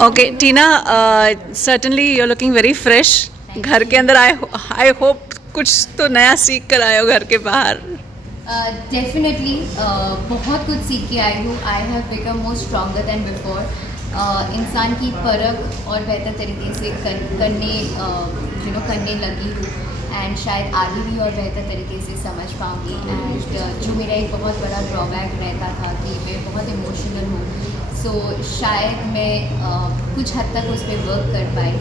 Okay, Tina, certainly you're looking very fresh. घर के अंदर आई होप कुछ तो नया सीख कर आए हो घर के बाहर. डेफिनेटली बहुत कुछ सीख के आई हूँ. I have become more stronger then before. इंसान की परख और बेहतर तरीके से करने लगी हूँ एंड शायद आगे भी और बेहतर तरीके से समझ पाऊँगी. एंड जो मेरा एक बहुत बड़ा ड्रॉबैक रहता था कि मैं बहुत इमोशनल हूँ, सो शायद मैं कुछ हद तक उस पर वर्क कर पाई.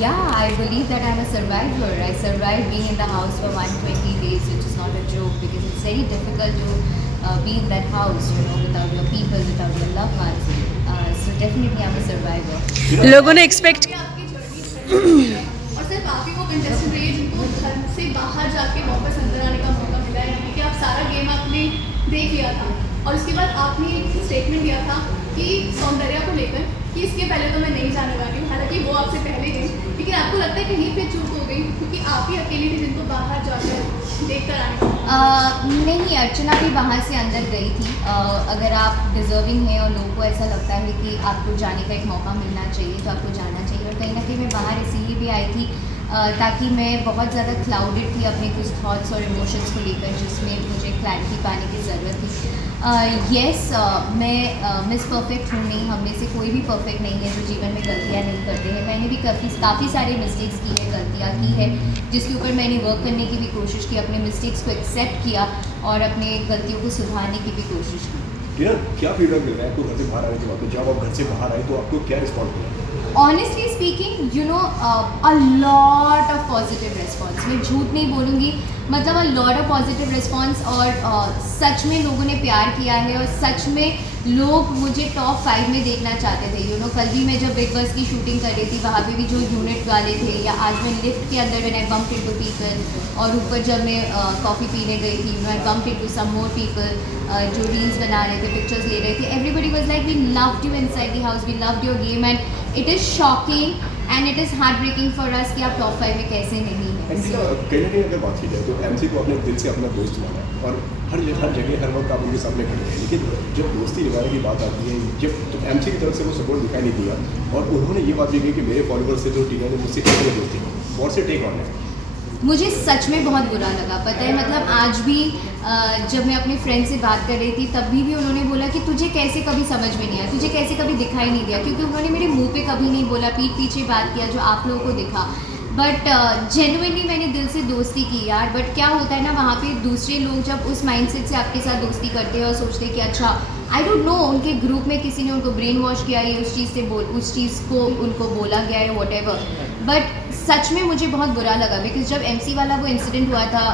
Yeah, I believe that I'm a survivor. I survived being in the house for 120 days, which is not a joke because it's very difficult to be in that house, without your people, without your loved ones. So definitely I'm a survivor. लोगों ने expect और सिर्फ आप ही वो contestant रही है जिनको घर से बाहर जाके वापस अंदर आने का मौका मिला है, यानी कि आप सारा गेम आपने देख लिया था और उसके बाद आपने एक स्टेटमेंट दिया था कि सौंदर्या को लेकर कि इसके पहले तो मैं नहीं जाने वाली हूँ. हालांकि वो आपसे पहले गई, लेकिन आपको लगता है कहीं पे चूक हो गई क्योंकि आप ही अकेली थी जिनको बाहर जाकर देख कर आने. नहीं, अर्चना भी बाहर से अंदर गई थी. अगर आप डिज़र्विंग हैं और लोगों को ऐसा लगता है कि आपको जाने का एक मौका मिलना चाहिए तो आपको जाना चाहिए. और कहीं ना कहीं मैं बाहर इसीलिए भी आई थी ताकि मैं बहुत ज़्यादा क्लाउडेड थी अपने कुछ थॉट्स और इमोशंस को लेकर, जिसमें मुझे क्लैरिटी पाने की ज़रूरत थी. येस, मैं मिस परफेक्ट हूँ नहीं. हम में से कोई भी परफेक्ट नहीं है जो जीवन में गलतियाँ नहीं करते हैं. मैंने भी काफ़ी सारे मिस्टेक्स की है, गलतियाँ की है, जिसके ऊपर मैंने वर्क करने की भी कोशिश की, अपने मिस्टेक्स को एक्सेप्ट किया और अपने गलतियों को सुधारने की भी कोशिश की. क्या फीडबैक मिल रहा है आपको घर से बाहर आने के बाद? जब आप घर से बाहर आए तो आपको क्या रिस्पॉन्स मिला? Honestly speaking, a lot of positive response. मैं झूठ नहीं बोलूँगी, मतलब a lot of positive response. और सच में लोगों ने प्यार किया है और सच में लोग मुझे टॉप 5 में देखना चाहते थे. कल भी मैं जब बिग बॉस की शूटिंग कर रही थी, वहाँ पे भी जो यूनिट वाले थे, या आज मैं लिफ्ट के अंदर when I bumped into people, और ऊपर जब मैं कॉफ़ी पीने गई थी, I bumped into some more people जो रील्स बना रहे थे, पिक्चर्स ले रहे थे. Everybody was like we loved you inside the house, we loved your game, and it is shocking and it is heart breaking for us कि आप top 5 में कैसे नहीं हैं. कहीं ना कहीं अगर बात की जाए तो एमसी को अपने दिल से अपना दोस्त माना और हर जगह हर वक्त आप उनके सामने खड़े हैं. लेकिन जब दोस्ती निभाने की बात आती है, जब तो एमसी की तरफ से वो सपोर्ट दिखाई नहीं दिया और उन्होंने ये बात भी कही कि मेरे फॉलोअर्स से तो टीना ने मुझसे कितने दोस्ती की. बहुत से टेक ऑन है. मुझे सच में बहुत बुरा लगा, पता है. मतलब आज भी जब मैं अपने फ्रेंड से बात कर रही थी, तब भी उन्होंने बोला कि तुझे कैसे कभी समझ में नहीं आया, तुझे कैसे कभी दिखाई नहीं दिया, क्योंकि उन्होंने मेरे मुंह पे कभी नहीं बोला, पीठ पीछे बात किया जो आप लोगों को दिखा. बट जेन्युइनली मैंने दिल से दोस्ती की यार. बट क्या होता है ना, वहाँ पे दूसरे लोग जब उस माइंडसेट से आपके साथ दोस्ती करते हैं और सोचते हैं कि अच्छा, आई डोंट नो, उनके ग्रुप में किसी ने उनको ब्रेन वॉश किया है, उस चीज़ को उनको बोला गया है, वॉट एवर. बट सच में मुझे बहुत बुरा लगा बिकॉज जब एमसी वाला वो इंसिडेंट हुआ था,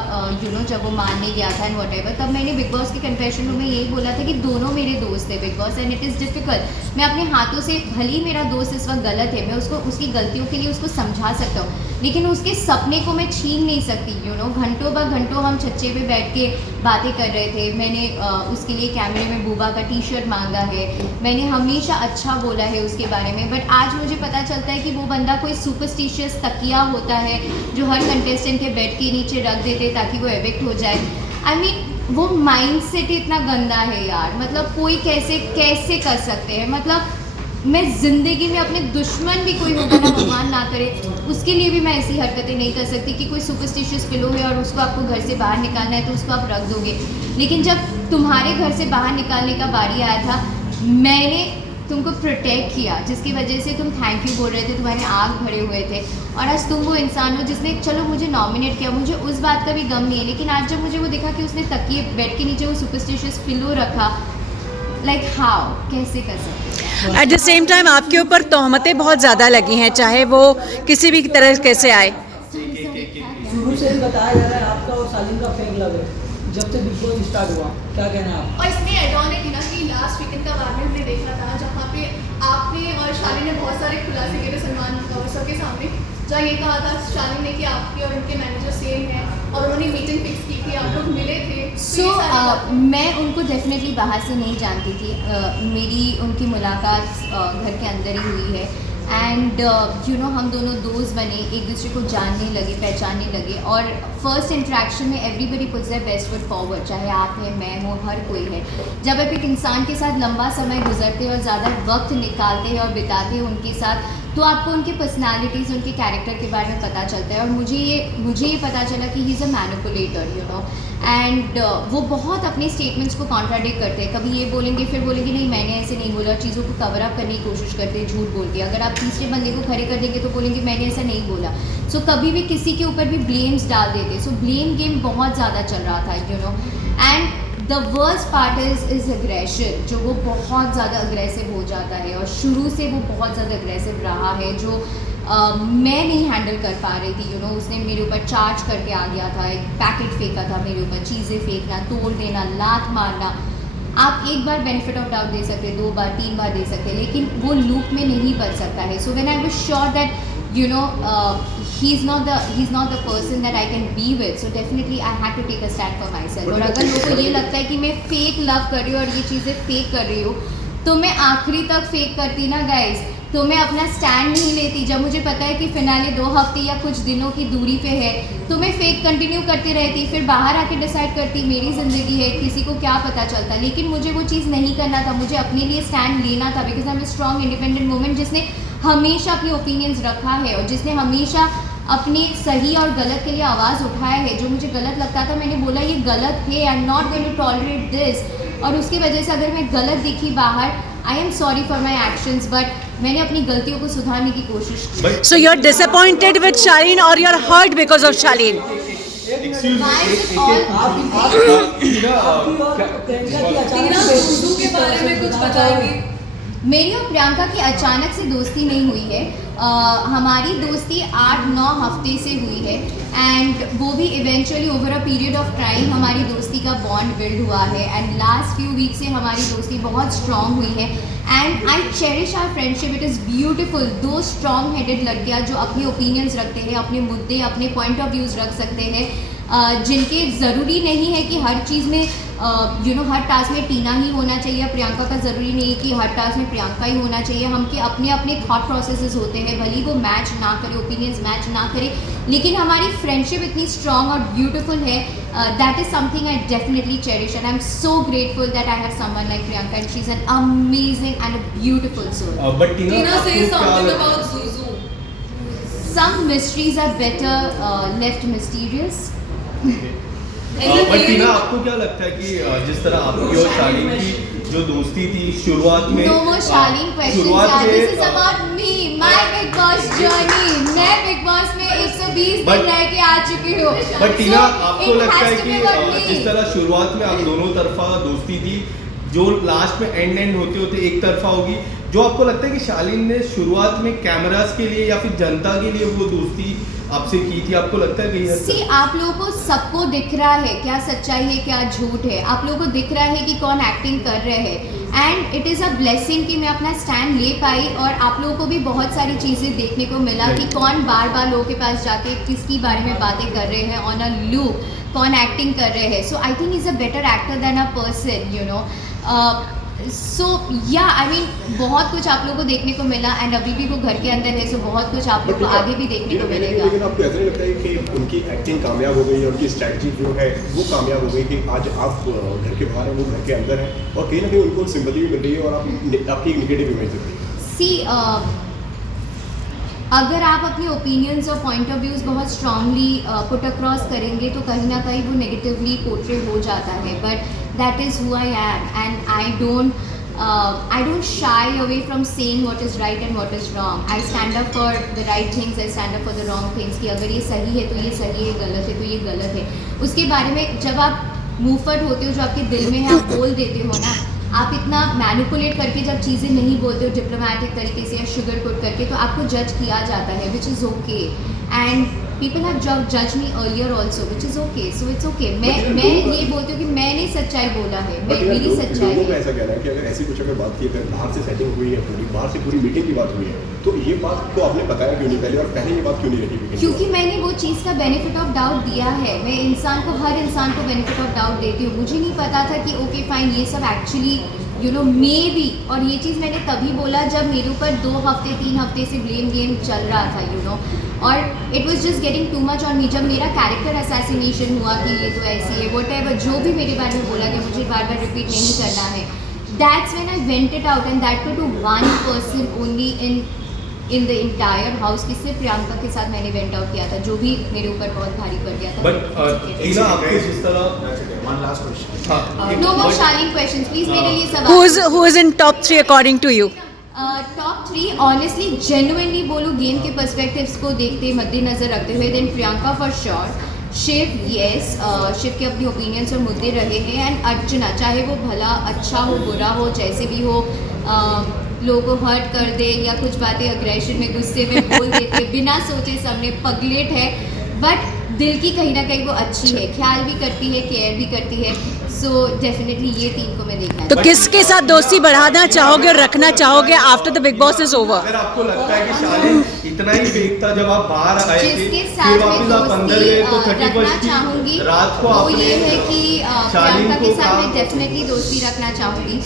जब वो मारने गया था एंड वॉट एवर, तब मैंने बिग बॉस के कन्फेशन रूम में यही बोला था कि दोनों मेरे दोस्त थे big boss, and it is difficult. मैं अपने हाथों से, भले ही मेरा दोस्त इस वक्त गलत है, मैं उसको उसकी गलतियों के लिए उसको समझा सकता हूँ, लेकिन उसके सपने को मैं छीन नहीं सकती. घंटों ब घंटों हम छज्जे पे बैठ के बातें कर रहे थे. मैंने उसके लिए कैमरे में बूबा का टी-शर्ट मांगा है, मैंने हमेशा अच्छा बोला है उसके बारे में. बट आज मुझे पता चलता है कि वो बंदा कोई सुपरस्टिशियस तकिया होता है जो हर कंटेस्टेंट के बेड के नीचे रख देते ताकि वो एविक्ट हो जाए. आई मीन वो माइंड सेट इतना गंदा है यार. मतलब कोई कैसे कर सकते हैं. मतलब मैं ज़िंदगी में अपने दुश्मन भी कोई होगा ना, भगवान ना करे, उसके लिए भी मैं ऐसी हरकतें नहीं कर सकती कि कोई सुपरस्टिशियस पिलो है और उसको आपको घर से बाहर निकालना है तो उसको आप रख दोगे. लेकिन जब तुम्हारे घर से बाहर निकालने का बारी आया था, मैंने तुमको प्रोटेक्ट किया, जिसकी वजह से तुम थैंक यू बोल रहे थे, तुम्हारे आँख भरे हुए थे, और आज तुम वो इंसान हो जिसने चलो मुझे नॉमिनेट किया. मुझे उस बात का भी गम नहीं है, लेकिन आज जब मुझे वो देखा कि उसने तकिए बेड के नीचे वो सुपरस्टिशियस पिलो रखा, लाइक हाउ, कैसे कर सकते हैं. एट द सेम टाइम आपके ऊपर तोहमतें बहुत ज़्यादा लगी हैं, चाहे वो किसी भी तरह कैसे आए. शुरू से ही बताया जा रहा है आपका और सालिम का फेक लव है जब से बिग बॉस स्टार्ट हुआ. क्या कहना है आप? और इसमें एड ऑन है कि ना कि लास्ट वीकेंड का बाद में हमने देखा था जहाँ पे आपने और शालिनी ने बहुत सारे खुलासे किए थे सलमान सबके सामने, जहाँ ये कहा था शालिनी ने कि आपके और उनके मैनेजर सेम हैं और उन्होंने मीटिंग फिक्स की थी, आप लोग मिले थे. मैं उनको डेफिनेटली बाहर से नहीं जानती थी. मेरी उनकी मुलाकात घर के अंदर ही हुई है. एंड हम दोनों दोस्त बने, एक दूसरे को जानने लगे, पहचानने लगे, और फर्स्ट इंटरेक्शन में everybody puts their best foot forward, चाहे आप हैं, मैं हूँ, हर कोई है। जब आप एक इंसान के साथ लंबा समय गुजरते हैं और ज़्यादा वक्त निकालते हैं और बिताते हैं उनके साथ, तो आपको उनकी पर्सनालिटीज़, उनके कैरेक्टर के बारे में पता चलता है। और मुझे ये पता चला कि he is a manipulator, and वो बहुत अपने स्टेटमेंट्स को कॉन्ट्राडिक्ट करते हैं। कभी ये बोलेंगे, फिर बोलेंगे नहीं मैंने ऐसे नहीं बोला, चीज़ों को कवर अप करने की कोशिश करते हैं झूठ बोल के। अगर आप तीसरे बंदे को खड़े कर देंगे तो बोलेंगे मैंने ऐसा नहीं बोला। सो कभी भी किसी के ऊपर भी ब्लेम्स डाल देते। सो ब्लेम गेम बहुत ज़्यादा चल रहा था, and the worst part is aggression, जो वो बहुत ज़्यादा अग्रेसिव हो जाता है, और शुरू से वो बहुत ज़्यादा अग्रेसिव रहा है, जो मैं नहीं हैंडल कर पा रही थी। उसने मेरे ऊपर चार्ज करके आ गया था, एक पैकेट फेंका था मेरे ऊपर, चीज़ें फेंकना, तोड़ देना, लात मारना। आप एक बार बेनिफिट ऑफ डाउट दे सकते, 2 बार, 3 बार दे सकते, लेकिन वो लूप में नहीं बच सकता है। So when I was sure that he's not the person that I can be with, so definitely I had to take a stand for myself. और अगर लोगों को ये लगता है कि मैं फेक लव कर रही हूँ और ये चीज़ें फेक कर रही हूँ, तो मैं आखिरी तक फेक करती ना गाइज, तो मैं अपना स्टैंड नहीं लेती। जब मुझे पता है कि फिनाले 2 हफ्ते या कुछ दिनों की दूरी पे है, तो मैं फेक कंटिन्यू करती रहती, फिर बाहर आके डिसाइड करती मेरी ज़िंदगी है, किसी को क्या पता चलता। लेकिन मुझे वो चीज़ नहीं करना था, मुझे अपने लिए स्टैंड लेना था, because I am a strong independent woman जिसने हमेशा अपनी ओपिनियंस रखा है और जिसने हमेशा अपने सही और गलत के लिए आवाज़ उठाया है। जो मुझे गलत लगता था मैंने बोला ये गलत है, I am not going to tolerate this. और उसकी वजह से अगर मैं गलत दिखी बाहर, I am sorry for my actions, but मैंने अपनी गलतियों को सुधारने की कोशिश की। So you're disappointed with Shaleen or you're hurt because of Shaleen? Why is it all- के बारे में कुछ बताएंगी? मेरी और प्रियंका की अचानक से दोस्ती नहीं हुई है। हमारी दोस्ती 8-9 हफ्ते से हुई है, एंड वो भी eventually over a period of time हमारी दोस्ती का बॉन्ड बिल्ड हुआ है, एंड लास्ट फ्यू वीक से हमारी दोस्ती बहुत स्ट्रॉन्ग हुई है, and I cherish our friendship. It is beautiful. 2 strong headed लड़कियाँ जो अपने ओपिनियंस रखते हैं, अपने मुद्दे, अपने पॉइंट ऑफ व्यूज़ रख सकते हैं, जिनके ज़रूरी नहीं है कि हर चीज़ में हर टास्क में टीना ही होना चाहिए, प्रियंका का ज़रूरी नहीं है कि हर टास्क में प्रियंका ही होना चाहिए। हम के अपने अपने थॉट प्रोसेसेस होते हैं, भले वो मैच ना करे, ओपिनियंस मैच ना करे, लेकिन हमारी फ्रेंडशिप इतनी स्ट्रॉन्ग और ब्यूटीफुल है। That is something I definitely cherish, and I am so grateful that I have someone like Priyanka, and she is an amazing and a beautiful soul. But Tina says something about Zuzu. Some mysteries are better left mysterious. But Tina आपको क्या लगता है कि जिस तरह आपकी और शालीन की जो दोस्ती थी शुरुआत में, No more Shaleen questions. शुरुआत यार, this is में about me, my Big Boss journey. मैं Big Boss में 120 दिन रह के आ चुकी हूँ। बट टीना So, आपको it लगता has है to कि be about me. जिस तरह शुरुआत में आप दोनों तरफा दोस्ती थी, जो लास्ट में एंड होते होते एक तरफा होगी, जो आपको लगता है कि शालीन ने शुरुआत में कैमरास के लिए या फिर जनता के लिए वो दोस्ती आपसे की थी, आपको लगता है कि सी आप लोगों को सबको दिख रहा है क्या सच्चाई है क्या झूठ है, आप लोगों को दिख रहा है कि कौन एक्टिंग कर रहे हैं, and it is a blessing कि मैं अपना स्टैंड ले पाई, और आप लोगों को भी बहुत सारी चीज़ें देखने को मिला कि कौन बार बार लोगों के पास जाके किसकी बारे में बातें कर रहे हैं ऑन अ लूप, कौन एक्टिंग कर रहे हैं। So I think is a better actor than a person, so yeah I mean बहुत कुछ आप लोगों को देखने को मिला, एंड अभी भी वो घर के अंदर है, सो बहुत कुछ आप लोगों को आगे भी देखने को मिलेगा। लेकिन आपको ऐसा नहीं लगता है कि उनकी एक्टिंग कामयाब हो गई और उनकी स्ट्रैटेजी जो है वो कामयाब हो गई कि आज आप घर के बाहर हैं, वो घर के अंदर है, और कहीं ना कहीं उनको सिंपैथी भी मिल रही है और आपकी एक नेगेटिव इमेज दिख रही है? सी अगर आप अपने ओपिनियंस और पॉइंट ऑफ व्यूज़ बहुत स्ट्रांगली पुट अक्रॉस करेंगे तो कहीं ना कहीं वो नेगेटिवली पोर्ट्रे हो जाता है, but that is who I am, and I don't shy away from saying what is right and what is wrong. I stand up for the right things, I stand up for the wrong things, कि अगर ये सही है तो ये सही है, गलत है तो ये गलत है। उसके बारे में जब आप मूवफट होते हो, जो आपके दिल में है आप बोल देते हो ना, आप इतना मैनिपुलेट करके जब चीज़ें नहीं बोलते हो डिप्लोमेटिक तरीके से या शुगर कोट करके, तो आपको जज किया जाता है, which is okay, and people have जज me earlier also, which is okay, so it's okay. मैं ये बोलती हूँ कि मैंने सच्चाई बोला है, मेरी सच्चाई लोगों को है। ऐसा कहना है कि अगर ऐसी कुछ अगर बात की, अगर बाहर से सेटिंग हुई है, पूरी बाहर से पूरी मीटिंग की बात हुई है, तो ये बात को आपने बताया क्यों नहीं पहले, और पहले ये बात क्यों नहीं रखी? क्योंकि मैंने वो चीज़ का बेनिफिट ऑफ डाउट दिया है। मैं इंसान को, हर इंसान को बेनिफिट ऑफ डाउट देती हूँ। मुझे नहीं पता था कि ओके फाइन ये सब actually you know may be, और ये चीज़ मैंने तभी बोला जब मेरे ऊपर 2 हफ्ते 3 हफ्ते से ब्लेम गेम चल रहा था, यू नो, और it was just getting too much on me. जब मेरा कैरेक्टर असैसिनेशन हुआ कि ये तो ऐसी है, व्हाटएवर जो भी मेरे बारे में बोला गया, मुझे बार बार रिपीट नहीं करना है, that's when I vent it out, and that too one person only in the entire house. किससे? प्रियंका के साथ मैंने वेंट आउट किया था, जो भी मेरे ऊपर बहुत भारी पड़ गया था। बट टीना आपको जिस तरह वन लास्ट क्वेश्चन, हाँ no more Shalin questions please, मेरे लिए सवाल। Who is in top 3 according to you? Top 3 honestly genuinely बोलूँ गेम के पर्सपेक्टिव्स को देखते मद्देनजर रखते हुए, then Priyanka for sure, Shiv yes, Shiv के अपनी ओपिनियंस और मुद्दे रहे हैं, एंड अर्चना, चाहे वो भला अच्छा हो बुरा हो जैसे भी हो, लोगों को हर्ट कर दे या कुछ बातें अग्रेशन में गुस्से में बोल देते बिना सोचे समझे, पगलेट है, बट दिल की कहीं ना कहीं वो अच्छी है, ख्याल भी करती है, केयर भी करती है। सो डेफिनेटली ये 3 को मैं देखना तो किसके साथ दोस्ती बढ़ाना चाहोगे और रखना चाहोगे after the big boss is over? अगर आपको लगता है कि शालीन इतना ही फेक था जब आप बाहर आए थे, जिसके फिर साथ वापस मैं आप अंदर गए तो दोस्ती 31 रखना चाहूँगी की रात को वो आपने ये है कि शालीन प्रियंका के को साथ मैं कहा डेफिनेटली दोस्ती रखना चाहूँगी,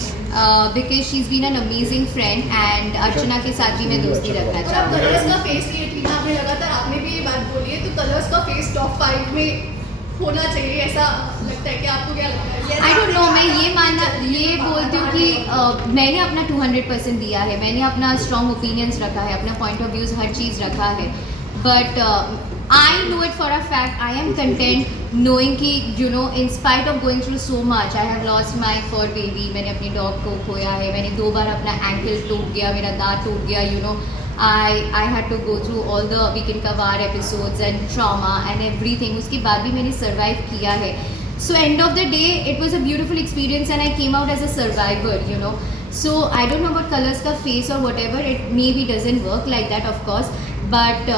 because she is been an amazing friend, and Archana के साथ भी मैं दोस्ती रखना और आप चाहूँगी। कलर्स का फेस लिए टीना, आपने लगातार आपने भी ये बात बोली है, तो कलर्स का फेस टॉप 5 में होना चाहिए, ऐसा लगता है कि आपको क्या लगता है? आई डोंट नो, मैं ये बोलती हूँ कि मैंने अपना 200% दिया है, मैंने अपना स्ट्रॉन्ग ओपिनियंस रखा है, अपना पॉइंट ऑफ व्यूज़ हर चीज़ रखा है, but I know it for a fact, I am content knowing कि you know in spite of going through so much, I have lost my fur baby, मैंने अपने डॉग को खोया है, मैंने 2 बार अपना एंकल टूट गया, मेरा दांत टूट गया, you know, I had to go through all the Weekend का वार episodes and trauma and everything, उसके बाद भी मैंने survive किया है। So end of the day it was a beautiful experience and I came out as a survivor, you know. So I don't know about colors का face or whatever, it maybe doesn't work like that of course, but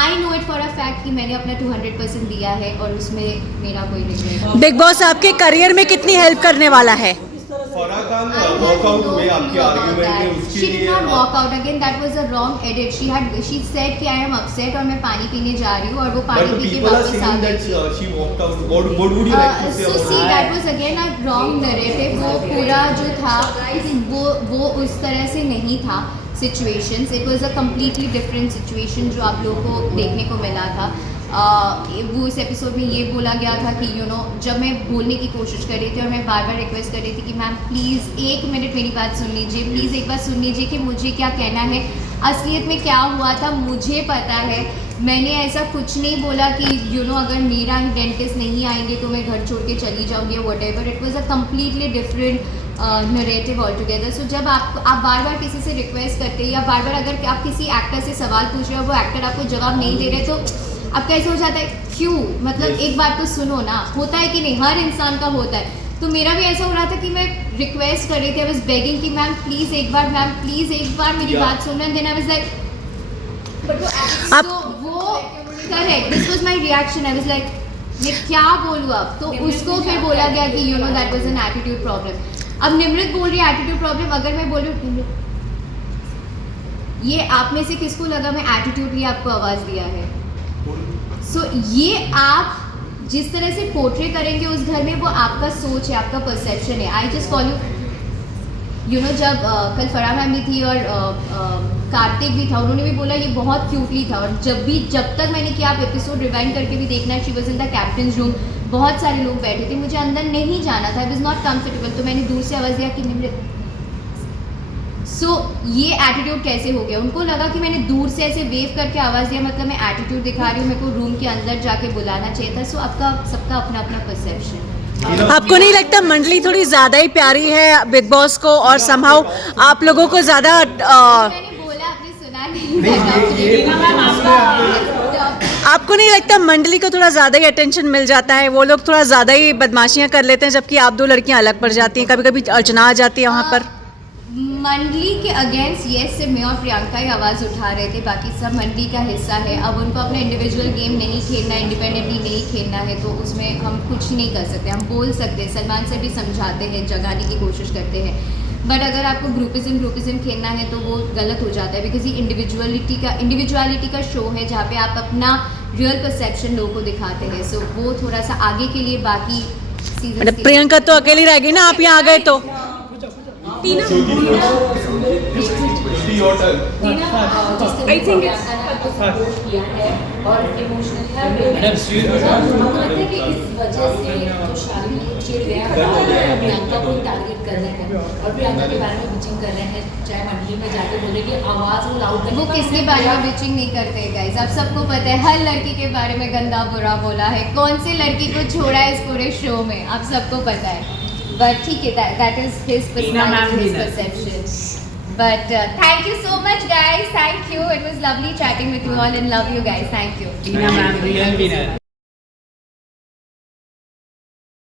I know it for a fact कि मैंने अपना 200% दिया है और उसमें मेरा कोई regret। बिग बॉस आपके करियर में कितनी हेल्प करने वाला है? फराह खान वॉकआउट हुए आपके आर्गुमेंट में, उसके She did लिए not walk out again. That was a wrong edit. She said कि I am upset और मैं पानी पीने जा रही हूँ और वो पानी but पी के people are वापस आ saying गई that थी। she walked out. What would you like to say So about see, that? that was again a wrong narrative. वो पूरा जो था वो उस तरह से नहीं था situations. It was a completely different situation जो आप लोगों को देखने को मिला था। वो इस एपिसोड में ये बोला गया था कि यू नो जब मैं बोलने की कोशिश कर रही थी और मैं बार बार रिक्वेस्ट कर रही थी कि मैम प्लीज़ 1 मिनट मेरी बात सुन लीजिए, प्लीज़ एक बार सुन लीजिए कि मुझे क्या कहना है, असलियत में क्या हुआ था मुझे पता है। मैंने ऐसा कुछ नहीं बोला कि यू नो अगर मेरा डेंटिस्ट नहीं आएंगे तो मैं घर छोड़ के चली जाऊँगी, whatever. It was a completely different narrative all together. So जब आप बार बार किसी से रिक्वेस्ट करते हैं या बार बार अगर आप किसी एक्टर से सवाल पूछ रहे हो वो एक्टर आपको जवाब नहीं दे रहे तो अब कैसे हो जाता है, क्यों, मतलब एक बात तो सुनो ना, होता है कि नहीं, हर इंसान का होता है। तो मेरा भी ऐसा हो रहा था कि मैं रिक्वेस्ट कर रही थी, आई वाज बेगिंग कि मैम प्लीज़ एक बार मेरी बात सुन रहे, then I was like but वो आप- तो वो correct, this was my reaction, I was like मैं क्या बोलूँ अब, तो उसको फिर बोला गया कि you know that was an attitude problem. अब निमृत बोल रही है एटीट्यूड प्रॉब्लम, अगर मैं बोल रही हूँ ये आप में से किसको लगा मैं एटीट्यूडली आपको आवाज़ दिया है? सो ये आप जिस तरह से पोर्ट्रे करेंगे उस घर में वो आपका सोच है, आपका परसेप्शन है। I just call you know जब कल फराह मैम भी थी और कार्तिक भी था, उन्होंने भी बोला ये बहुत क्यूटली था, और जब तक मैंने किया आप एपिसोड रिवाइंड करके भी देखना, she was in the captains room, बहुत सारे लोग बैठे थे, मुझे अंदर नहीं जाना था, आई वॉज नॉट कम्फर्टेबल, तो मैंने दूर से आवाज़ दिया कि निमृत। सो ये एटीट्यूड कैसे हो गया? उनको लगा कि मैंने दूर से ऐसे वेव करके आवाज़ दिया मतलब मैं एटीट्यूड दिखा रही हूँ, मेरे को रूम के अंदर जाके बुलाना चाहिए था। सो आपका सबका अपना अपना परसेप्शन। आपको नहीं लगता मंडली थोड़ी ज़्यादा ही प्यारी है बिग बॉस को और समहाउ आप लोगों को ज़्यादा मैंने बोला आपने सुना नहीं। आपको नहीं लगता मंडली को थोड़ा ज़्यादा ही अटेंशन मिल जाता है, वो लोग थोड़ा ज़्यादा ही बदमाशियाँ कर लेते हैं जबकि आप 2 लड़कियाँ अलग पड़ जाती हैं, कभी कभी अर्चना आ जाती है वहाँ पर? मंडली के अगेंस्ट येस सिर्फ मैं और प्रियंका ही आवाज़ उठा रहे थे, बाकी सब मंडली का हिस्सा है। अब उनको अपना इंडिविजुअल गेम नहीं खेलना है, इंडिपेंडेंटली नहीं खेलना है, तो उसमें हम कुछ नहीं कर सकते। हम बोल सकते हैं, सलमान सर भी समझाते हैं, जगाने की कोशिश करते हैं, बट अगर आपको ग्रुपिज्म खेलना है तो वो गलत हो जाता है, बिकॉज ये इंडिविजुअलिटी का शो है जहाँ पे आप अपना रियल परसेप्शन लोगों को दिखाते हैं। सो वो थोड़ा सा आगे के लिए बाकी मतलब प्रियंका तो अकेली रह गई ना, आप यहाँ आ गए तो Your turn. I think किया है और इमोशनली हर वे में लगता है कि इस वजह से जो शालीन चिढ़ गया प्रियंका को टारगेट कर रहे हैं और प्रियंका के बारे में बिचिंग कर रहे हैं, चाहे मंडली में जाके बोले कि आवाज़ वो लाउड वो किसके बारे में बिचिंग नहीं करते गाइस, आप सबको पता है हर लड़की के बारे में गंदा बुरा बोला है, कौन सी लड़की को छोड़ा है इस पूरे शो में, आप सबको पता है। बट ठीक है, that is his personality, his perception. But thank you so much guys, thank you, it was lovely chatting with you all and love you guys, thank you. Tina ma'am, real winner.